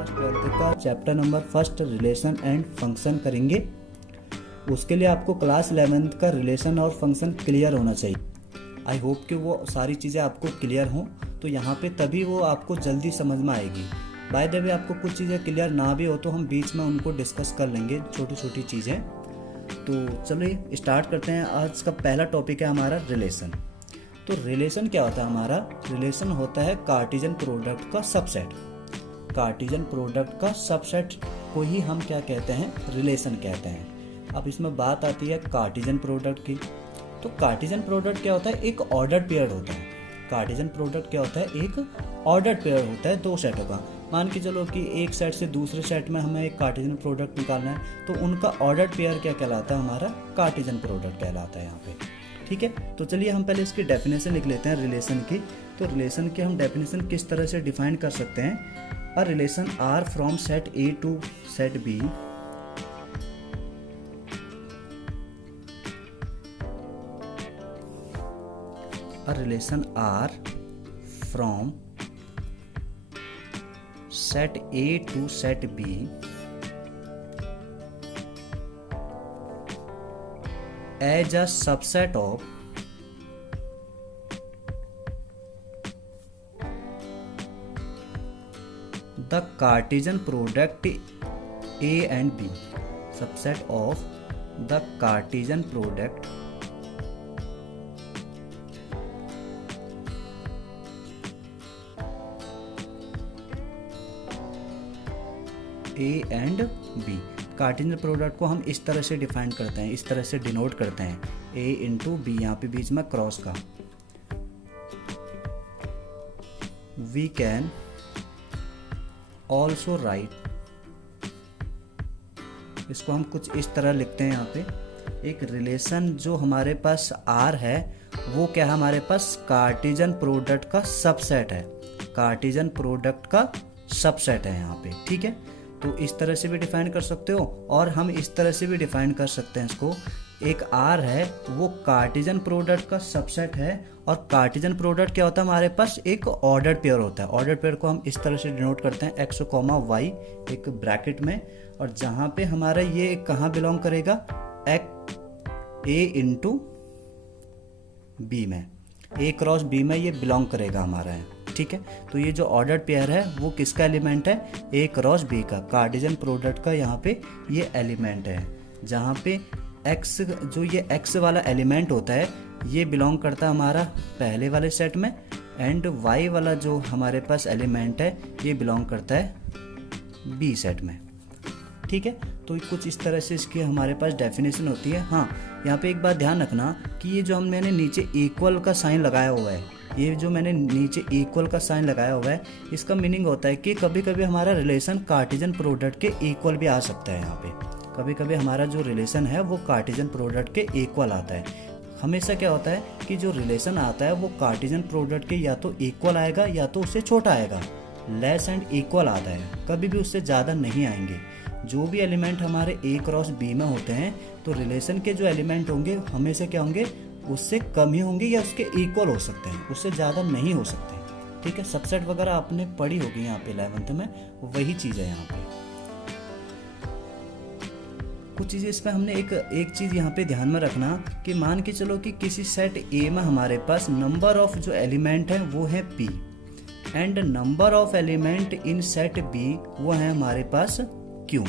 Class 12th का chapter number first relation and function करेंगे। उसके लिए आपको क्लास 11th का रिलेशन और फंक्शन क्लियर होना चाहिए। आई होप कि वो सारी चीज़ें आपको क्लियर हों, तो यहाँ पे तभी वो आपको जल्दी समझ में आएगी। बाय द वे आपको कुछ चीज़ें क्लियर ना भी हो तो हम बीच में उनको डिस्कस कर लेंगे, छोटी छोटी चीज़ें। तो चलिए स्टार्ट करते हैं। आज का पहला टॉपिक है हमारा रिलेशन। तो रिलेशन क्या होता है? हमारा रिलेशन होता है कार्टेशियन प्रोडक्ट का सबसेट। कार्टेशियन प्रोडक्ट का सबसेट को ही हम क्या कहते हैं? रिलेशन कहते हैं। अब इसमें बात आती है कार्टेशियन प्रोडक्ट की। तो कार्टेशियन प्रोडक्ट क्या होता है? एक ऑर्डर्ड पेयर होता है। कार्टेशियन प्रोडक्ट क्या होता है? एक ऑर्डर्ड पेयर होता है दो सेटों का। मान के चलो कि एक सेट से दूसरे सेट में हमें एक कार्टेशियन प्रोडक्ट निकालना है, तो उनका ऑर्डर्ड पेयर क्या कहलाता है? हमारा कार्टेशियन प्रोडक्ट कहलाता है यहाँ पे। ठीक है, तो चलिए हम पहले इसकी डेफिनेशन लिख लेते हैं रिलेशन की। तो रिलेशन की हम डेफिनेशन किस तरह से डिफाइन कर सकते हैं? A relation R from set A to set B a relation R from set A to set B as a subset of the Cartesian product A and B. Subset of the Cartesian product A and B. Cartesian product को हम इस तरह से define करते हैं, इस तरह से डिनोट करते हैं, ए इंटू बी, यहाँ पे बीच में क्रॉस का। वी कैन ऑल्सो राइट, इसको हम कुछ इस तरह लिखते हैं यहाँ पे। एक रिलेशन जो हमारे पास आर है वो क्या है? हमारे पास कार्टेशियन प्रोडक्ट का सबसेट है। कार्टेशियन प्रोडक्ट का सबसेट है यहाँ पे। ठीक है, तो इस तरह से भी डिफाइन कर सकते हो और हम इस तरह से भी डिफाइन कर सकते हैं इसको। एक आर है वो कार्टेशियन प्रोडक्ट का सबसेट है, और कार्टेशियन प्रोडक्ट क्या होता है? हमारे पास एक ऑर्डर्ड पेयर होता है। ऑर्डर्ड पेयर को हम इस तरह से डिनोट करते हैं एक्स कॉमा वाई एक ब्रैकेट में, और जहाँ पे हमारा ये कहाँ बिलोंग करेगा? ए इंटू बी में, ए क्रॉस बी में ये बिलोंग करेगा हमारा है। ठीक है, तो ये जो ऑर्डर्ड पेयर है वो किसका एलिमेंट है? ए क्रॉस बी का, कार्टेशियन प्रोडक्ट का यहाँ पे ये एलिमेंट है। जहाँ पे एक्स, जो ये एक्स वाला एलिमेंट होता है ये बिलोंग करता है हमारा पहले वाले सेट में, एंड वाई वाला जो हमारे पास एलिमेंट है ये बिलोंग करता है बी सेट में। ठीक है, तो कुछ इस तरह से इसकी हमारे पास डेफिनेशन होती है। हाँ, यहाँ पे एक बात ध्यान रखना कि ये जो मैंने नीचे इक्वल का साइन लगाया हुआ है, ये जो मैंने नीचे इक्वल का साइन लगाया हुआ है, इसका मीनिंग होता है कि कभी कभी हमारा रिलेशन कार्टेशियन प्रोडक्ट के इक्वल भी आ सकता है। यहाँ पे कभी कभी हमारा जो रिलेशन है वो कार्टेशियन प्रोडक्ट के इक्वल आता है। हमेशा क्या होता है कि जो रिलेशन आता है वो कार्टेशियन प्रोडक्ट के या तो इक्वल आएगा या तो उससे छोटा आएगा। लेस एंड इक्वल आता है, कभी भी उससे ज़्यादा नहीं आएंगे। जो भी एलिमेंट हमारे ए क्रॉस बी में होते हैं तो रिलेशन के जो एलिमेंट होंगे हमेशा क्या होंगे? उससे कम ही होंगे या उसके इक्वल हो सकते हैं, उससे ज़्यादा नहीं हो सकते। ठीक है, सबसेट वगैरह आपने पढ़ी होगी यहाँ पे 11th में, वही चीज़ है यहाँ पे। कुछ चीज़ें इसमें हमने एक चीज़ यहाँ पे ध्यान में रखना कि मान के चलो कि किसी सेट ए में हमारे पास नंबर ऑफ जो एलिमेंट है वो है P, and number of element in set B वो है हमारे पास क्यू।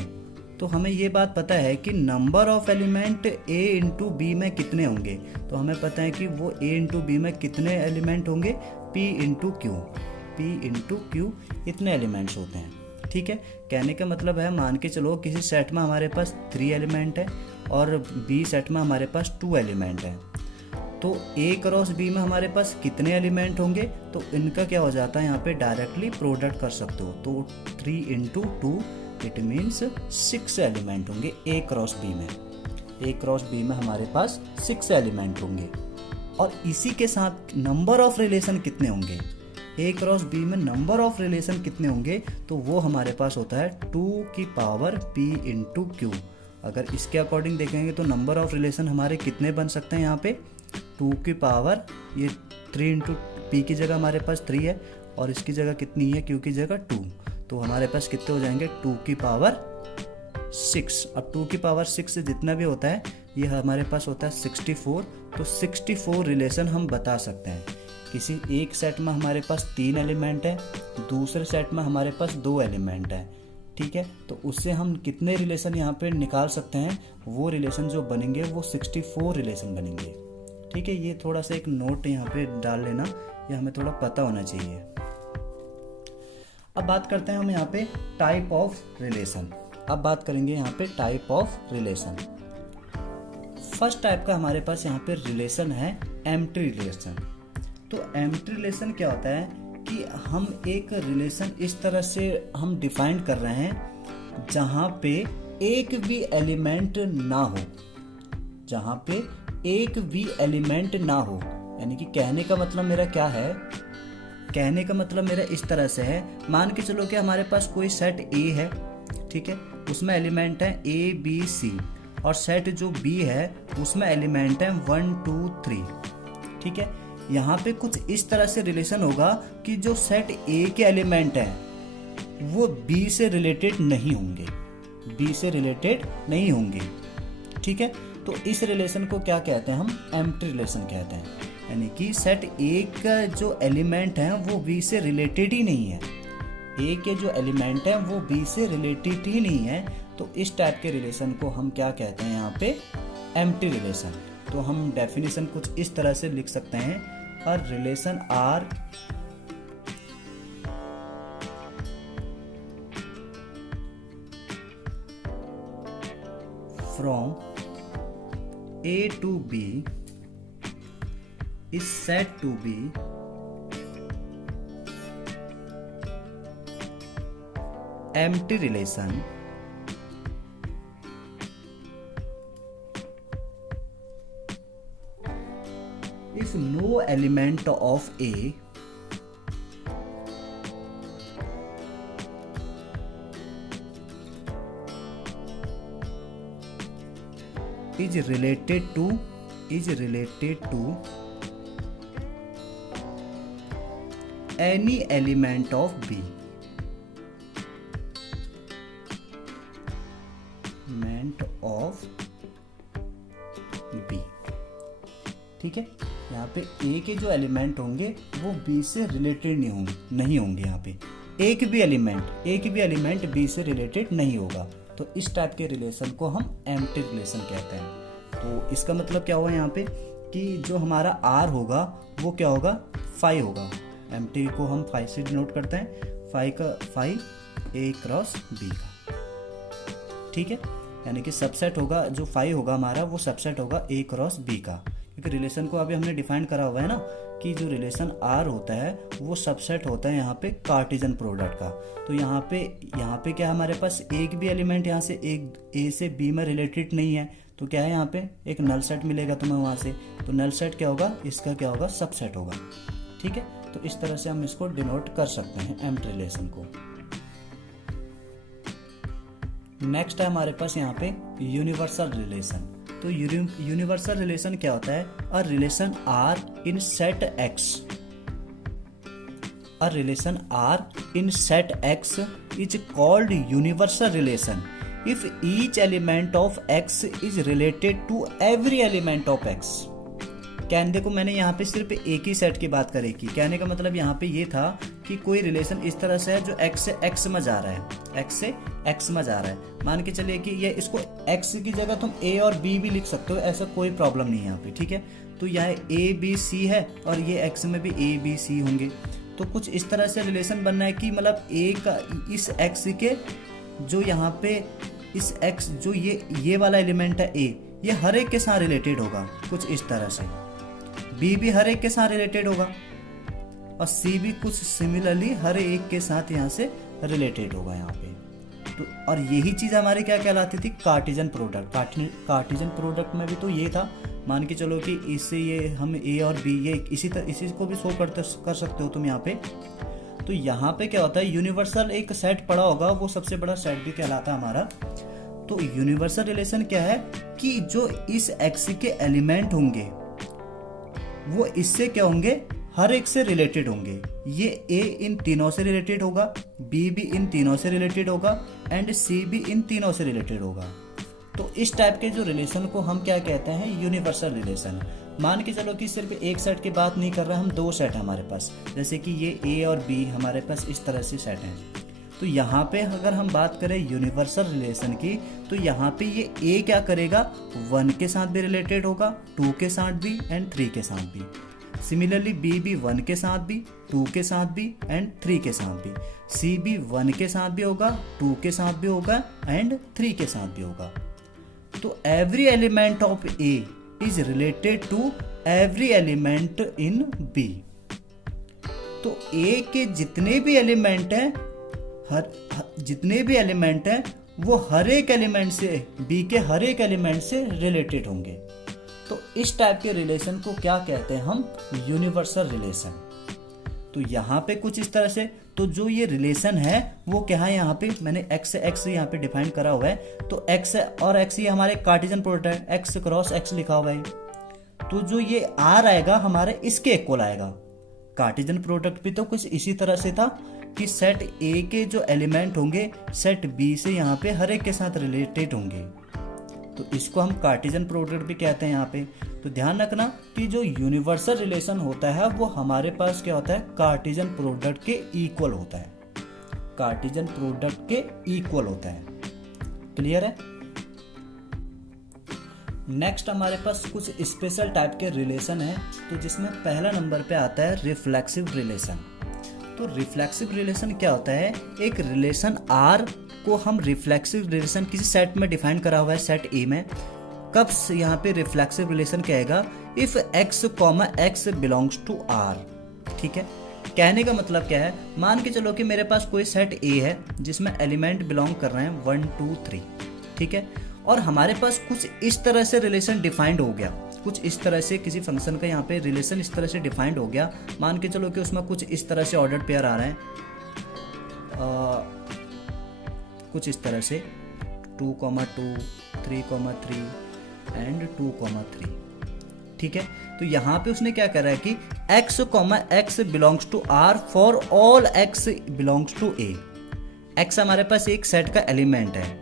तो हमें ये बात पता है कि number of element A into B में कितने होंगे, तो हमें पता है कि वो ए इंटू बी में कितने एलिमेंट होंगे? P into Q, P into Q इतने एलिमेंट्स होते हैं। ठीक है, कहने का मतलब है मान के चलो किसी सेट में हमारे पास 3 एलिमेंट है और बी सेट में हमारे पास 2 एलिमेंट है, तो ए क्रॉस बी में हमारे पास कितने एलिमेंट होंगे? तो इनका क्या हो जाता है? यहाँ पे डायरेक्टली प्रोडक्ट कर सकते हो। तो 3 इंटू 2 इट मीन्स 6 एलिमेंट होंगे ए क्रॉस बी में। ए क्रॉस बी में हमारे पास 6 एलिमेंट होंगे, और इसी के साथ नंबर ऑफ रिलेशन कितने होंगे? ए क्रॉस बी में नंबर ऑफ रिलेशन कितने होंगे? तो वो हमारे पास होता है 2 की पावर p इंटू क्यू। अगर इसके अकॉर्डिंग देखेंगे तो नंबर ऑफ रिलेशन हमारे कितने बन सकते हैं? यहाँ पे 2 की पावर ये 3 इंटू पी की जगह हमारे पास 3 है, और इसकी जगह कितनी है? क्यू की जगह 2। तो हमारे पास कितने हो जाएंगे 2 की पावर 6। अब 2 की पावर 6 से जितना भी होता है ये हमारे पास होता है 64। तो 64 रिलेशन हम बता सकते हैं। किसी एक सेट में हमारे पास 3 एलिमेंट है, दूसरे सेट में हमारे पास 2 एलिमेंट है, ठीक है। तो उससे हम कितने रिलेशन यहाँ पे निकाल सकते हैं, वो रिलेशन जो बनेंगे वो 64 रिलेशन बनेंगे, ठीक है। ये थोड़ा सा एक नोट यहाँ पे डाल लेना, ये हमें थोड़ा पता होना चाहिए। अब बात करते हैं हम यहाँ पे टाइप ऑफ रिलेशन। अब बात करेंगे यहाँ पे type of relation. First type का हमारे पास यहाँ पे रिलेशन है एम्प्टी रिलेशन। तो एम्प्टी रिलेशन क्या होता है कि हम एक रिलेशन इस तरह से हम डिफाइन कर रहे हैं जहाँ पे एक भी एलिमेंट ना हो, जहाँ पे एक भी एलिमेंट ना हो। यानी कि कहने का मतलब मेरा क्या है, कहने का मतलब मेरा इस तरह से है, मान के चलो कि हमारे पास कोई सेट ए है, ठीक है, उसमें एलिमेंट है ए बी सी, और सेट जो बी है उसमें एलिमेंट है 1 2 3, ठीक है। यहाँ पे कुछ इस तरह से रिलेशन होगा कि जो सेट ए के एलिमेंट हैं वो बी से रिलेटेड नहीं होंगे, बी से रिलेटेड नहीं होंगे, ठीक है। तो इस रिलेशन को क्या कहते हैं हम, एम्प्टी रिलेशन कहते हैं। यानी कि सेट ए का जो एलिमेंट है वो बी से रिलेटेड ही नहीं है, ए के जो एलिमेंट है वो बी से रिलेटेड ही नहीं है। तो इस टाइप के रिलेशन को हम क्या कहते हैं यहाँ पे, एम्प्टी रिलेशन। तो हम डेफिनेशन कुछ इस तरह से लिख सकते हैं, a relation R from A to B is said to be empty relation if no element of A is related to any element of B, element of B, ठीक है। यहाँ पे A के जो एलिमेंट होंगे वो B से related नहीं होंगे। यहाँ पे एक भी एलिमेंट B से रिलेटेड नहीं होगा। तो इस टाइप के रिलेशन को हम एम्प्टी रिलेशन कहते हैं। तो इसका मतलब क्या होगा यहाँ पे कि जो हमारा R होगा वो क्या होगा, 5 होगा। एम्प्टी को हम 5 से डिनोट करते हैं, 5 A क्रॉस B का, ठीक है। यानी कि सबसेट होगा, जो 5 होगा हमारा वो सबसेट होगा A क्रॉस B का, क्योंकि रिलेशन को अभी हमने डिफाइन करा हुआ है ना कि जो रिलेशन R होता है वो सबसेट होता है यहाँ पे कार्टेशियन प्रोडक्ट का। तो यहाँ पे क्या है, हमारे पास एक भी एलिमेंट यहाँ से एक A से B में रिलेटेड नहीं है, तो क्या है यहाँ पे एक नल सेट मिलेगा तुम्हें वहाँ से। तो नल सेट क्या होगा, इसका क्या होगा, सबसेट होगा, ठीक है। तो इस तरह से हम इसको डिनोट कर सकते हैं एम्प्टी रिलेशन को। नेक्स्ट है हमारे पास यहाँ पे यूनिवर्सल रिलेशन। तो यूनिवर्सल रिलेशन क्या होता है, a relation R in set X, a relation R in set X is called universal relation if each element of x is related to every element of x। कहने को मैंने यहाँ पे सिर्फ एक ही सेट की बात करी की, कहने का मतलब यहाँ पे ये था कि कोई रिलेशन इस तरह से है जो x से x में जा रहा है, x से x में जा रहा है। मान के चलिए कि ये इसको x की जगह तुम a और b भी लिख सकते हो, ऐसा कोई प्रॉब्लम नहीं है यहाँ पे, ठीक है। तो यहाँ a b c है और ये x में भी a b c होंगे। तो कुछ इस तरह से रिलेशन बनना है कि मतलब a का इस x के जो यहाँ पे इस x जो ये वाला एलिमेंट है a, ये हर एक के साथ रिलेटेड होगा कुछ इस तरह से, b भी हर एक के साथ रिलेटेड होगा और c भी कुछ सिमिलरली हर एक के साथ यहाँ से रिलेटेड होगा यहाँ पे। तो और यही चीज़ हमारी क्या कहलाती थी, कार्टेशियन प्रोडक्ट। कार्टेशियन प्रोडक्ट में भी तो ये था, मान के चलो कि इससे ये हम a और b ये इसी को भी शो कर सकते हो तुम यहाँ पे। तो यहाँ पे क्या होता है, यूनिवर्सल एक सेट पड़ा होगा, वो सबसे बड़ा सेट भी कहलाता है हमारा। तो यूनिवर्सल रिलेशन क्या है कि जो इस x के एलिमेंट होंगे वो इससे क्या होंगे, हर एक से रिलेटेड होंगे। ये ए इन तीनों से रिलेटेड होगा, बी भी इन तीनों से रिलेटेड होगा एंड सी भी इन तीनों से रिलेटेड होगा। तो इस टाइप के जो रिलेशन को हम क्या कहते हैं, यूनिवर्सल रिलेशन। मान के चलो कि सिर्फ एक सेट की बात नहीं कर रहे, हम दो सेट है हमारे पास, जैसे कि ये ए और बी हमारे पास इस तरह से सेट हैं। तो यहाँ पे अगर हम बात करें यूनिवर्सल रिलेशन की, तो यहाँ पे ये ए क्या करेगा, 1 के साथ भी रिलेटेड होगा, 2 के साथ भी एंड 3 के साथ भी। सिमिलरली बी भी 1 के साथ भी, 2 के साथ भी एंड 3 के साथ भी। सी भी 1 के साथ भी होगा, 2 के साथ भी होगा एंड 3 के साथ भी होगा। तो every element of A is related to every element in B. तो ए के जितने भी एलिमेंट हैं, जितने भी एलिमेंट हैं वो हर एक एलिमेंट से, बी के हर एक एलिमेंट से रिलेटेड होंगे। तो इस टाइप के रिलेशन को क्या कहते हैं हम, यूनिवर्सल रिलेशन। तो यहाँ पे कुछ इस तरह से, तो जो ये रिलेशन है वो क्या है, यहाँ पे मैंने x यहाँ पे डिफाइन करा हुआ है। तो x और x ये हमारे कार्टेशियन प्रोडक्ट है, x क्रॉस x लिखा हुआ है। तो जो ये r आएगा हमारे इसके इक्वल आएगा। कार्टेशियन प्रोडक्ट भी तो कुछ इसी तरह से था कि सेट A के जो एलिमेंट होंगे सेट B से यहाँ पे हर एक के साथ रिलेटेड होंगे। तो इसको हम कार्टेशियन प्रोडक्ट भी कहते हैं यहाँ पे। तो ध्यान रखना कि जो यूनिवर्सल रिलेशन होता है वो हमारे पास क्या होता है, कार्टेशियन प्रोडक्ट के इक्वल होता है, कार्टेशियन प्रोडक्ट के इक्वल होता है। क्लियर है। नेक्स्ट हमारे पास कुछ स्पेशल टाइप के रिलेशन है, तो जिसमें पहला नंबर पे आता है रिफ्लेक्सिव रिलेशन। तो रिफ्लेक्सिव रिलेशन क्या होता है, एक रिलेशन R को हम रिफ्लेक्सिव रिलेशन किसी सेट में डिफाइन करा हुआ है, सेट A में। कब यहाँ पे रिफ्लेक्सिव रिलेशन कहेगा, if x, x belongs to R। ठीक है, कहने का मतलब क्या है, मान के चलो कि मेरे पास कोई सेट A है जिसमें एलिमेंट बिलोंग कर रहे हैं 1 2 3। ठीक है, और हमारे पास कुछ इस तरह से रिलेशन डिफाइंड हो गया, कुछ इस तरह से किसी फंक्शन का यहाँ पे रिलेशन इस तरह से डिफाइंड हो गया। मान के चलो कि उसमें कुछ इस तरह से ऑर्डर्ड पेयर आ रहे हैं, कुछ इस तरह से 2, 2, 3, 3 एंड 2, 3। ठीक है, तो यहाँ पे उसने क्या करा है कि x, x belongs to R for all x belongs to A। x हमारे पास एक सेट का एलिमेंट है।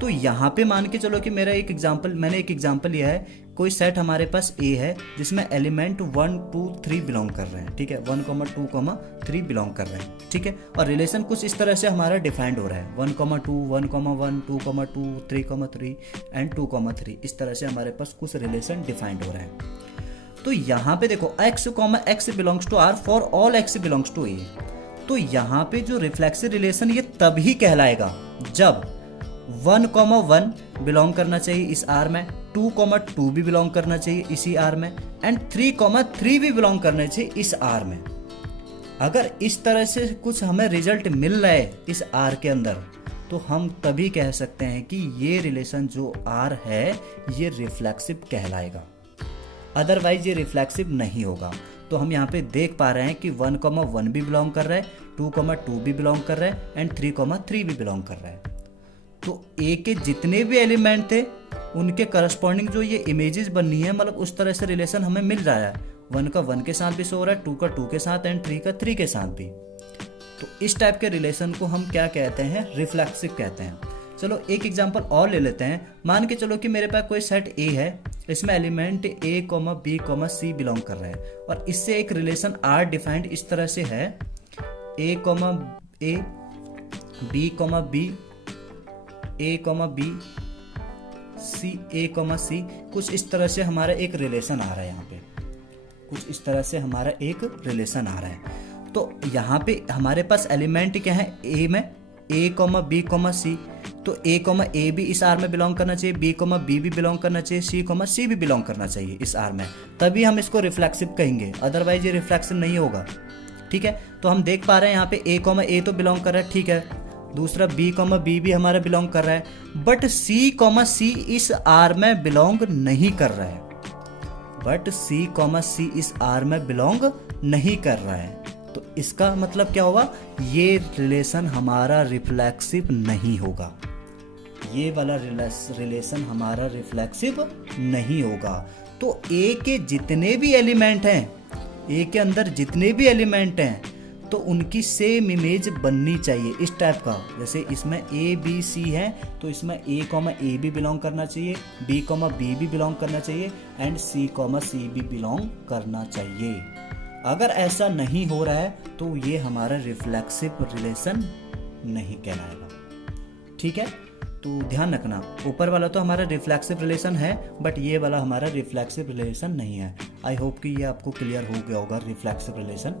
तो यहाँ पे मान के चलो कि मैंने एक एग्जांपल लिया है, कोई सेट हमारे पास A है जिसमें एलिमेंट 1 2 3 बिलोंग कर रहे हैं। ठीक है, 1, 2, 3 बिलोंग कर रहे हैं। ठीक है, और रिलेशन कुछ इस तरह से हमारा डिफाइंड हो रहा है, 1, 2, 1, 1, 2, 2, 3, एंड 2, 3। इस तरह से हमारे पास कुछ रिलेशन डिफाइंड हो रहे हैं। तो यहाँ पे देखो x, x belongs to R for all x belongs to A। तो यहाँ पे जो रिफ्लेक्सिव रिलेशन ये तभी कहलाएगा जब 1, 1 बिलोंग करना चाहिए इस R में, 2, 2 भी बिलोंग करना चाहिए इसी R में, एंड 3, 3 भी बिलोंग करना चाहिए इस R में। अगर इस तरह से कुछ हमें रिजल्ट मिल रहा है इस R के अंदर, तो हम तभी कह सकते हैं कि ये रिलेशन जो R है ये रिफ्लेक्सिव कहलाएगा, अदरवाइज ये रिफ्लेक्सिव नहीं होगा। तो हम यहाँ पे देख पा रहे हैं कि 1, 1 भी बिलोंग कर रहा है, 2, 2 भी बिलोंग कर रहा है एंड 3, 3 भी बिलोंग कर रहा है। तो A के जितने भी एलिमेंट थे उनके करस्पॉन्डिंग जो ये इमेजेस बननी है, मतलब उस तरह से रिलेशन हमें मिल रहा है। 1 का 1 के साथ भी सो रहा है, 2 का 2 के साथ एंड 3 का 3 के साथ भी। तो इस टाइप के रिलेशन को हम क्या कहते हैं, रिफ्लेक्सिव कहते हैं। चलो एक एग्जांपल और ले लेते हैं। मान के चलो कि मेरे पास कोई सेट A है, इसमें element A, B, C belong कर रहा है, और इससे एक रिलेशन R डिफाइंड इस तरह से है, A, B, A, B, C, कुछ इस तरह से हमारा एक रिलेशन आ रहा है। यहाँ पे कुछ इस तरह से हमारा एक रिलेशन आ रहा है। तो यहाँ पे हमारे पास एलिमेंट क्या है, A में A, B, C। तो A भी इस R में बिलोंग करना चाहिए, B भी बिलोंग करना चाहिए, C भी बिलोंग करना चाहिए इस R में, तभी हम इसको रिफ्लेक्सिव कहेंगे, अदरवाइज ये रिफ्लेक्सिव नहीं होगा। ठीक है, तो हम देख पा रहे हैं यहाँ पे A तो बिलोंग कर रहा है, ठीक है। दूसरा B भी हमारा बिलोंग कर रहा है, बट C इस R में बिलोंग नहीं कर रहा है, C इस R में बिलोंग नहीं कर रहा है। तो इसका मतलब क्या होगा, ये रिलेशन हमारा रिफ्लेक्सिव नहीं होगा, ये वाला रिलेशन हमारा रिफ्लेक्सिव नहीं होगा। तो A के जितने भी एलिमेंट हैं ए के अंदर जितने भी एलिमेंट हैं तो उनकी सेम इमेज बननी चाहिए, इस टाइप का। जैसे इसमें ए बी सी है तो इसमें ए कॉमा ए भी बिलोंग करना चाहिए, बी कॉमा बी भी बिलोंग करना चाहिए एंड सी कॉमा सी भी बिलोंग करना चाहिए। अगर ऐसा नहीं हो रहा है तो ये हमारा रिफ्लेक्सिव रिलेशन नहीं कहलाएगा। ठीक है, तो ध्यान रखना, ऊपर वाला तो हमारा रिफ्लेक्सिव रिलेशन है बट ये वाला हमारा रिफ्लेक्सिव रिलेशन नहीं है। आई होप कि ये आपको क्लियर हो गया होगा रिफ्लेक्सिव रिलेशन।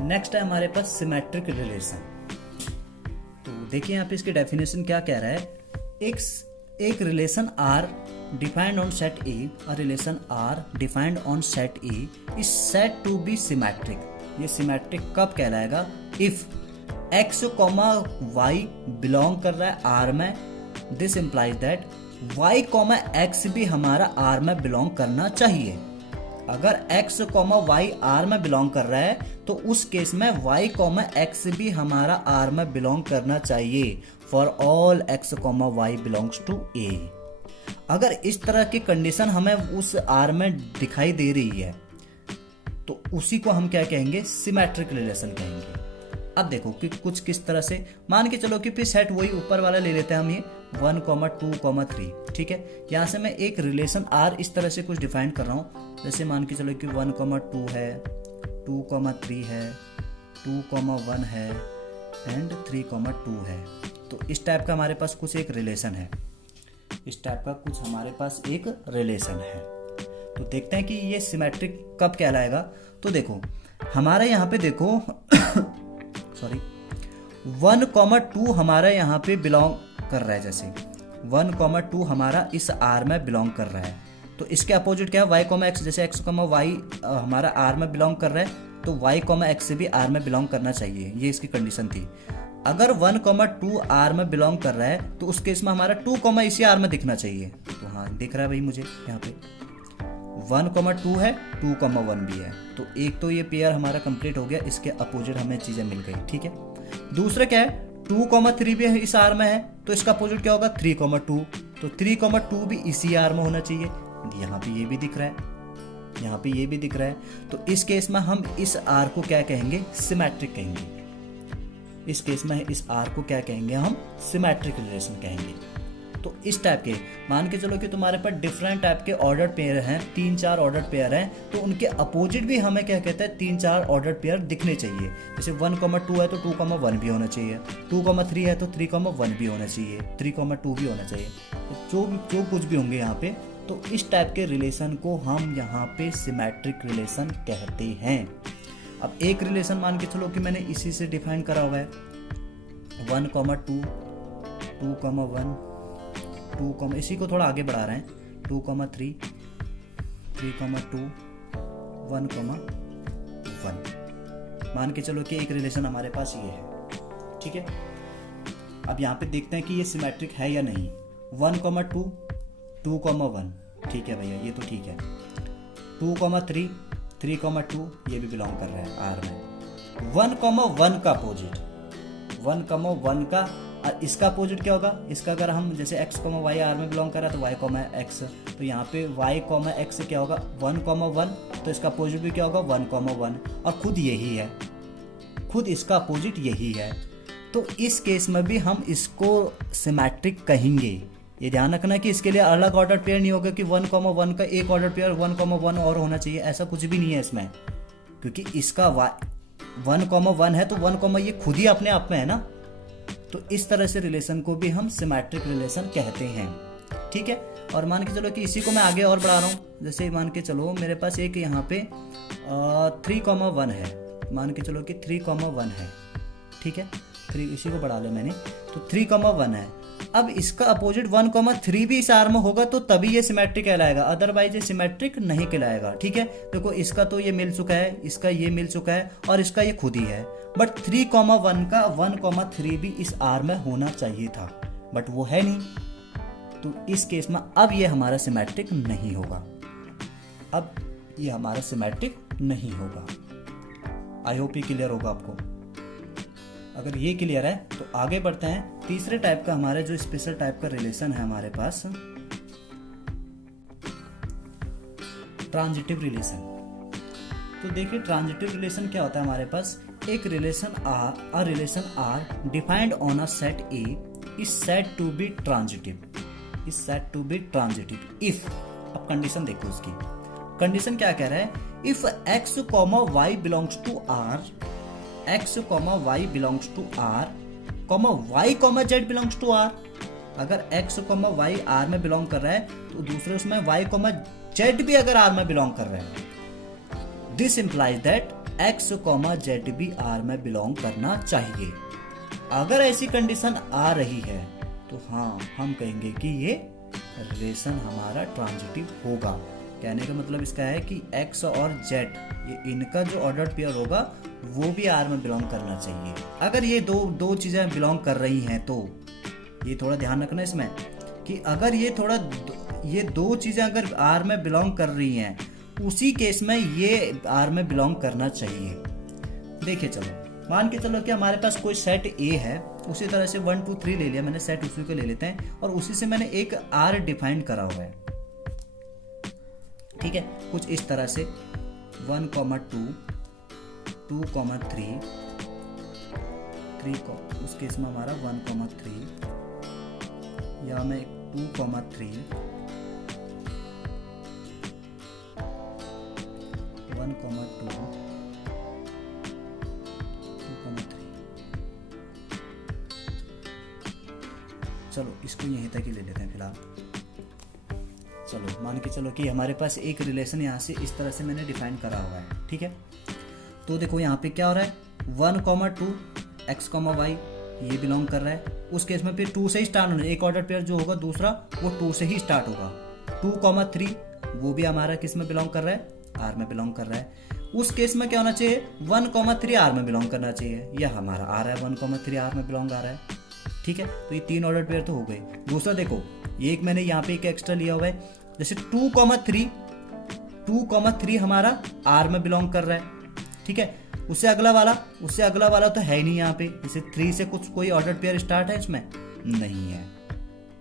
नेक्स्ट है हमारे पास सिमेट्रिक रिलेशन। तो देखिए यहाँ पे इसकी डेफिनेशन क्या कह रहा है। एक relation R defined on set A, a relation R defined on set A is said to be symmetric. ये सिमेट्रिक कब कहलाएगा? इफ x, y बिलोंग कर रहा है आर में, this implies that y, x भी हमारा आर में बिलोंग करना चाहिए। अगर x, y आर में बिलोंग कर रहा है तो उस केस में y, x भी हमारा आर में बिलोंग करना चाहिए for all x, y belongs to a। अगर इस तरह की कंडीशन हमें उस आर में दिखाई दे रही है तो उसी को हम क्या कहेंगे? सिमेट्रिक रिलेशन कहेंगे। अब देखो कि कुछ किस तरह से, मान के चलो कि फिर सेट वही ऊपर वाला ले लेते हैं हम, ये 1, 2, 3। ठीक है, यहाँ से मैं एक रिलेशन आर इस तरह से कुछ डिफाइन कर रहा हूँ। जैसे मान के चलो कि 1, 2 है, 2, 3 है, 2, 1 है एंड 3, 2 है। तो इस टाइप का हमारे पास कुछ एक रिलेशन है, इस टाइप का कुछ हमारे पास एक रिलेशन है। तो देखते हैं कि ये सिमेट्रिक कब कहलाएगा। तो देखो हमारे यहाँ पे देखो सॉरी 1, 2 हमारा यहाँ पे बिलोंग कर रहा है। जैसे 1, 2 हमारा इस आर में बिलोंग कर रहा है तो इसके अपोजिट क्या है? y, x। जैसे x, y हमारा आर में बिलोंग कर रहा है तो y, x से भी आर में बिलोंग करना चाहिए, ये इसकी कंडीशन थी। अगर 1, 2 आर में बिलोंग कर रहा है तो उस केस में हमारा 2, इसी आर में दिखना चाहिए। तो हाँ दिख रहा है भाई मुझे यहाँ पे 1, 2 है, 2, 1 भी है। तो एक तो ये पेयर हमारा कंप्लीट हो गया, इसके अपोजिट हमें चीजें मिल गई। ठीक है, दूसरा क्या है? 2, 3 भी इस आर में है तो इसका अपोजिट क्या होगा? 3, 2। तो 3, 2 भी इसी आर में होना चाहिए। यहाँ पे ये भी दिख रहा है, यहाँ पे ये भी दिख रहा है। तो इस केस में हम इस आर को क्या कहेंगे? सिमेट्रिक कहेंगे। इस केस में इस आर को क्या कहेंगे? हम सिमेट्रिक रिलेशन कहेंगे। तो इस टाइप के मान के चलो कि तुम्हारे पास डिफरेंट टाइप के ऑर्डर पेयर हैं, 3-4 ऑर्डर पेयर हैं, तो उनके अपोजिट भी हमें क्या कहते हैं? 3-4 ऑर्डर पेयर दिखने चाहिए। जैसे 1, 2 है तो 2, 1 भी होना चाहिए, 2, 3 है तो 3, 1 भी होना चाहिए, 3, 2 भी होना चाहिए। जो कुछ भी होंगे यहाँ पे, तो इस टाइप के रिलेशन को हम यहाँ पे सिमेट्रिक रिलेशन कहते हैं। अब एक रिलेशन मान के चलो कि मैंने इसी से डिफाइन करा हुआ है 1, 2, 2, 1, 2, इसी को थोड़ा आगे बढ़ा रहे हैं 2, 3, 3, 2, 1, 1। मान के चलो कि एक रिलेशन हमारे पास ये है। ठीक है, अब यहाँ पे देखते हैं कि ये सिमेट्रिक है या नहीं। 1, 2, 2, 1। ठीक है भैया, ये तो ठीक है। 2, 3, 3, 2 ये भी बिलोंग कर रहा है आर में। 1, 1 का अपोजिट, 1, 1 का इसका अपोजिट क्या होगा? इसका अगर हम जैसे x, y आर में बिलोंग कर रहा है तो y, x। तो यहाँ पे y, x क्या होगा? 1, 1। तो इसका अपोजिट भी क्या होगा? 1, 1। और खुद यही है, खुद इसका अपोजिट यही है। तो इस केस में भी हम इसको सिमेट्रिक कहेंगे। ये ध्यान रखना कि इसके लिए अलग ऑर्डर पेयर नहीं होगा कि 1, 1 का एक ऑर्डर पेयर 1, 1 और होना चाहिए, ऐसा कुछ भी नहीं है इसमें। क्योंकि इसका 1, 1 है तो 1, ये खुद ही अपने आप में है ना। तो इस तरह से रिलेशन को भी हम सिमेट्रिक रिलेशन कहते हैं। ठीक है, और मान के चलो कि इसी को मैं आगे और बढ़ा रहा हूँ। जैसे मान के चलो मेरे पास एक यहाँ पे 3, 1 है, मान के चलो कि 3, 1 है। ठीक है, 3 इसी को बढ़ा लिया मैंने, तो 3, 1 है। अब इसका अपोजिट 1, 3 भी इस आर में होगा तो तभी ये सिमेट्रिक कहलाएगा, अदरवाइज ये सिमेट्रिक नहीं कहलाएगा। ठीक है, देखो इसका तो ये मिल चुका है, इसका ये मिल चुका है और इसका ये खुद ही है। बट 3, 1 का 1, 3 भी इस आर में होना चाहिए था, बट वो है नहीं। तो इस केस में अब ये हमारा सिमेट्रिक नहीं होगा, अब ये हमारा सिमेट्रिक नहीं होगा। आई होप ये क्लियर होगा आपको। अगर ये क्लियर है तो आगे बढ़ते हैं। तीसरे टाइप का हमारे जो स्पेशल टाइप का रिलेशन है हमारे पास, ट्रांजिटिव रिलेशन। तो देखिए ट्रांजिटिव रिलेशन क्या होता है हमारे पास, एक relation R defined on a set A is said to be transitive, if, अब कंडीशन देखो उसकी, कंडीशन क्या कह रहा है, if x, y belongs to r, x, y belongs to r, y, z belongs to r। अगर x, y r में belong कर रहा है तो दूसरे उसमें y, z भी अगर r में बिलोंग कर रहा है, this implies that x, z भी r में बिलोंग करना चाहिए। अगर ऐसी कंडीशन आ रही है तो हाँ हम कहेंगे कि ये रिलेशन हमारा ट्रांजिटिव होगा। कहने का मतलब इसका है कि x और z ये इनका जो ऑर्डर्ड पेयर होगा वो भी r में बिलोंग करना चाहिए। अगर ये दो चीजें बिलोंग कर रही हैं तो ये थोड़ा ध्यान रखना इसमें कि अगर ये दो चीजें अगर r में बिलोंग कर रही हैं, उसी केस में ये r में बिलोंग करना चाहिए। देखिए चलो मान के चलो कि हमारे पास कोई सेट A है, उसी तरह से 1 2 3 ले लिया मैंने, सेट उसी को ले लेते हैं और उसी से मैंने एक R डिफाइन करा हुआ है, ठीक है, कुछ इस तरह से 1, 2, 2, 3 उस केस में हमारा 1, 3 या मैं 2, 3 1, 2 चलो इसको यहीं तक ही ले लेते हैं फिलहाल। चलो मान के चलो कि हमारे पास एक रिलेशन यहाँ से इस तरह से मैंने डिफाइन करा हुआ है, ठीक है। तो देखो यहाँ पे क्या हो रहा है, 1, 2 x, y ये बिलोंग कर रहा है, उस केस में फिर 2 से ही स्टार्ट होना, एक ऑर्डर पेयर जो होगा दूसरा वो 2 से ही स्टार्ट होगा। 2, 3 वो भी हमारा किस में बिलोंग कर रहा है, r में बिलोंग कर रहा है। उस केस में क्या होना चाहिए, 1, 3 r में बिलोंग करना चाहिए, यह हमारा r है, 1, 3 r में बिलोंग आ रहा है, ठीक है। तो ये 3 ऑर्डर पेयर तो हो गए। दूसरा देखो ये एक मैंने यहाँ पे एक एक्स्ट्रा लिया हुआ है, जैसे 2, 3 हमारा R में बिलोंग कर रहा है, ठीक है। उससे अगला वाला तो है ही नहीं यहाँ पे, जैसे 3 से कुछ कोई ऑर्डर पेयर स्टार्ट है इसमें नहीं है,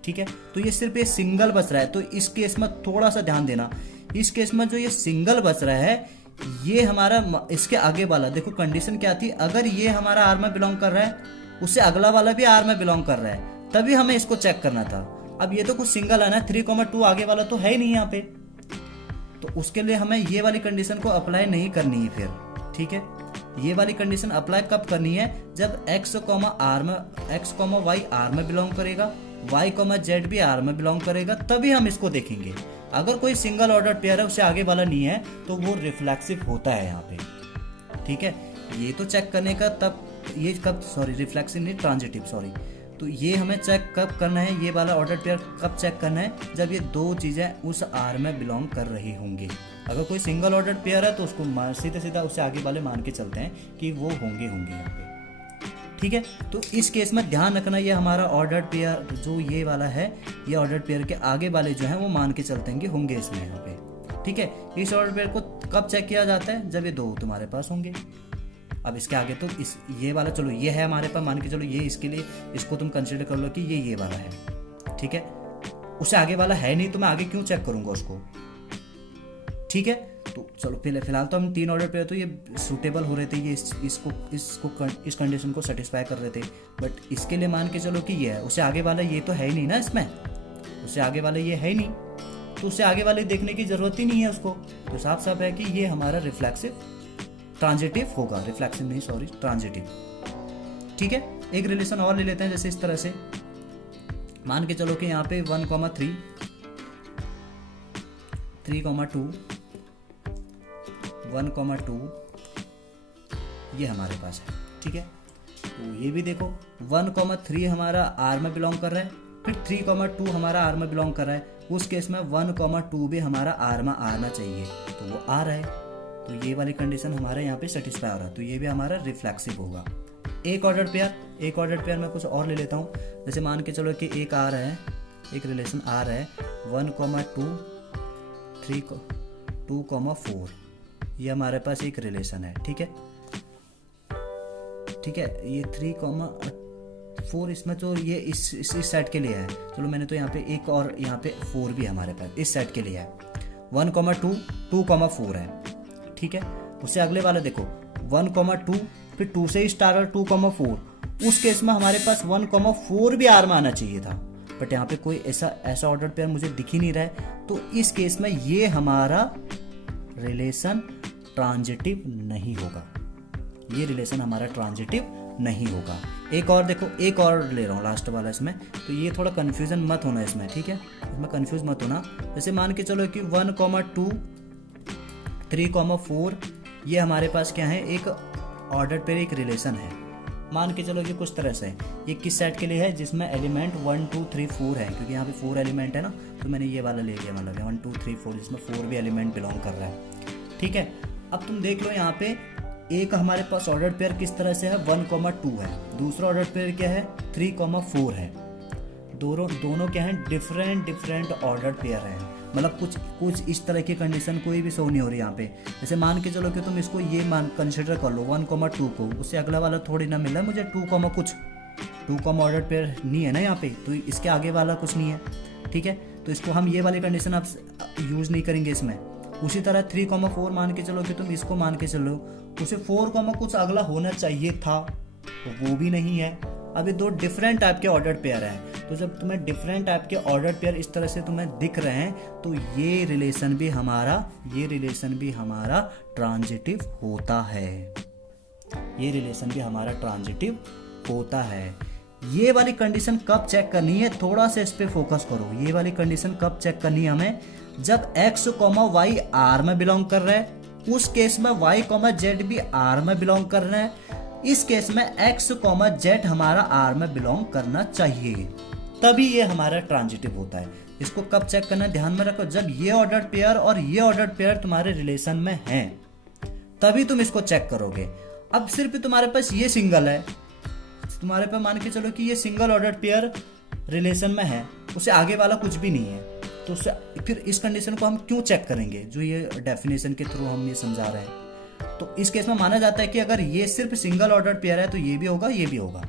ठीक है। तो ये सिर्फ ये सिंगल बच रहा है, तो इस केस में थोड़ा सा ध्यान देना, इस केस में जो ये सिंगल बच रहा है ये हमारा, इसके आगे वाला देखो कंडीशन क्या थी, अगर ये हमारा R में बिलोंग कर रहा है उससे अगला वाला भी R में बिलोंग कर रहा है, तभी हमें इसको चेक करना था। अब ये तो कुछ सिंगल है ना, 3, 2 आगे वाला तो है ही नहीं यहाँ पे, तो उसके लिए हमें ये वाली कंडीशन को अप्लाई नहीं करनी है फिर, ठीक है। ये वाली कंडीशन अप्लाई कब करनी है, जब x, y R में बिलोंग करेगा, y, z भी R में बिलोंग करेगा, तभी हम इसको देखेंगे। अगर कोई सिंगल ऑर्डर पेयर है उससे आगे वाला नहीं है तो वो रिफ्लेक्सिव होता है यहाँ पे, ठीक है। ये तो चेक करने का तब ये कब, रिफ्लेक्सिव नहीं ट्रांजिटिव, तो ये हमें चेक कब करना है, ये वाला ऑर्डर पेयर कब चेक करना है, जब ये दो चीज़ें उस R में बिलोंग कर रही होंगी। अगर कोई सिंगल ऑर्डर पेयर है तो उसको सीधा उससे आगे वाले मान के चलते हैं कि वो होंगे यहाँ पे, ठीक है। तो इस केस में ध्यान रखना, ये हमारा ऑर्डर पेयर जो ये वाला है, ये ऑर्डर पेयर के आगे वाले जो हैं वो मान के चलते हैं कि होंगे इसमें यहाँ पे, ठीक है। इस ऑर्डर पेयर को कब चेक किया जाता है, जब ये दो तुम्हारे पास होंगे। अब इसके आगे तो ये वाला, चलो ये है हमारे पास, मान के चलो ये, इसके लिए इसको तुम कंसिडर कर लो कि ये वाला है, ठीक है। उससे आगे वाला है नहीं तो मैं आगे क्यों चेक करूंगा उसको, ठीक है। तो चलो फिलहाल तो हम 3 ऑर्डर पे तो ये सूटेबल हो रहे थे, ये इस कंडीशन को सेटिस्फाई कर रहे थे, बट इसके लिए मान के चलो कि ये है, उससे आगे वाला ये तो है ही नहीं ना, इसमें उससे आगे वाला ये है ही नहीं, तो उससे आगे वाले देखने की जरूरत ही नहीं है उसको। तो साफ साफ है कि ये हमारा रिफ्लेक्सिव ट्रांजिटिव होगा, रिफ्लेक्सिव नहीं सॉरी ट्रांजिटिव, ठीक है। एक रिलेशन और ले लेते हैं, जैसे इस तरह से मान के चलो कि यहाँ पे 1, 3, 3, 2, 1, 2 ये हमारे पास है, ठीक है। तो ये भी देखो 1, 3 हमारा R में बिलोंग कर रहा है, फिर 3, 2 हमारा R में बिलोंग कर रहा है, उस केस में 1, 2 भी हमारा R में आना चाहिए, तो वो आ रहा है। तो ये वाली कंडीशन हमारे यहाँ पे सेटिस्फाई हो रहा है, तो ये भी हमारा रिफ्लेक्सिव होगा। एक ऑर्डर पेयर में कुछ और ले लेता हूँ, जैसे मान के चलो कि एक आ रहा है, एक रिलेशन आ रहा है 1, 2, 3, 2, 4 ये हमारे पास एक रिलेशन है, ठीक है, ठीक है। ये 3, 4 इसमें तो ये इस सेट के लिए है, चलो मैंने तो यहाँ पे एक और यहाँ पे 4 भी हमारे पास इस सेट के लिए है। 1,2 2,4 है, ठीक है। उससे अगले वाला देखो 1,2, फिर 2 से स्टार्ट और 2,4, उस केस में हमारे पास 1,4 भी आर में आना चाहिए था, बट यहाँ पे कोई ऐसा ऑर्डर पेयर मुझे दिख ही नहीं रहा है। तो इस केस में ये हमारा रिलेशन ट्रांजिटिव नहीं होगा, ये रिलेशन हमारा ट्रांजिटिव नहीं होगा। एक और देखो, एक और ले रहा हूँ लास्ट वाला इसमें, तो ये थोड़ा कंफ्यूजन मत होना इसमें, ठीक है, इसमें कंफ्यूज मत होना। जैसे मान के चलो कि 1,2 3,4 ये हमारे पास क्या है, एक ऑर्डर पेयर, एक रिलेशन है। मान के चलो कि कुछ तरह से ये किस सेट के लिए है, जिसमें एलिमेंट 1 2 3 4 है, क्योंकि यहाँ पे 4 एलिमेंट है ना, तो मैंने ये वाला ले लिया, मतलब 1 2 3 4, जिसमें 4 भी एलिमेंट बिलोंग कर रहा है, ठीक है। अब तुम देख लो यहाँ पे एक हमारे पास ऑर्डर पेयर किस तरह से है, 1,2 है, दूसरा ऑर्डर पेयर क्या है, 3,4 है। दोनों क्या है, डिफरेंट ऑर्डर पेयर है, मतलब कुछ इस तरह की कंडीशन कोई भी शो नहीं हो रही यहाँ पे। जैसे मान के चलो कि तुम इसको ये कंसिडर कर लो 1,2 को, उससे अगला वाला थोड़ी ना मिला मुझे 2, कुछ 2, ऑर्डर पेयर नहीं है ना यहाँ पे, तो इसके आगे वाला कुछ नहीं है, ठीक है। तो इसको हम ये वाली कंडीशन आप यूज नहीं करेंगे इसमें। उसी तरह 3,4 मान के चलो कि तुम इसको मान के चलो, उसे 4, कुछ अगला होना चाहिए था, तो वो भी नहीं है। अभी दो डिफरेंट टाइप के ऑर्डर पेयर हैं, तो जब तुम्हें डिफरेंट टाइप के ऑर्डर पेयर इस तरह से तुम्हें दिख रहे हैं, तो ये रिलेशन भी हमारा ट्रांजिटिव होता है, ये रिलेशन भी हमारा ट्रांजिटिव होता है। ये वाली कंडीशन कब चेक करनी है, थोड़ा सा इस पे फोकस करो। ये वाली कंडीशन कब चेक करनी है हमें, जब x, y R में बिलोंग कर रहा है, उस केस में y, z भी R में बिलोंग कर रहे हैं, इस केस में x, z हमारा R में बिलोंग करना चाहिए, तभी ये हमारा ट्रांजिटिव होता है। इसको कब चेक करना है, ध्यान में रखो, जब ये ऑर्डर पेयर और ये ऑर्डर पेयर तुम्हारे रिलेशन में हैं, तभी तुम इसको चेक करोगे। अब सिर्फ तुम्हारे पास ये सिंगल है, तुम्हारे पास मान के चलो कि ये सिंगल ऑर्डर पेयर रिलेशन में है, उससे आगे वाला कुछ भी नहीं है, तो उससे फिर इस कंडीशन को हम क्यों चेक करेंगे, जो ये डेफिनेशन के थ्रू हम ये समझा रहे हैं। तो इस केस में माना जाता है कि अगर ये सिर्फ सिंगल ऑर्डर पेयर है, तो ये भी होगा, ये भी होगा,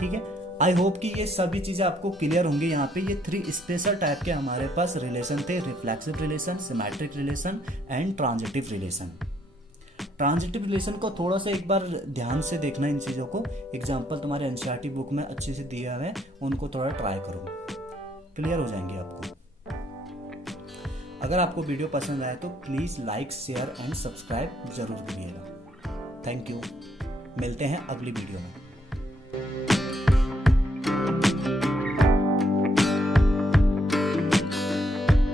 ठीक है। आई होप कि ये सभी चीजें आपको क्लियर होंगी। यहाँ पे ये 3 स्पेशल टाइप के हमारे पास रिलेशन थे, reflexive relation, symmetric relation and transitive relation. Transitive relation को थोड़ा सा एक बार ध्यान से देखना, इन चीज़ों को एग्जाम्पल तुम्हारे एनसीईआरटी बुक में अच्छे से दिया है, उनको थोड़ा ट्राई करो, क्लियर हो जाएंगे आपको। अगर आपको वीडियो पसंद आए तो please like, share and subscribe जरूर करिएगा। थैंक यू, मिलते हैं अगली वीडियो में।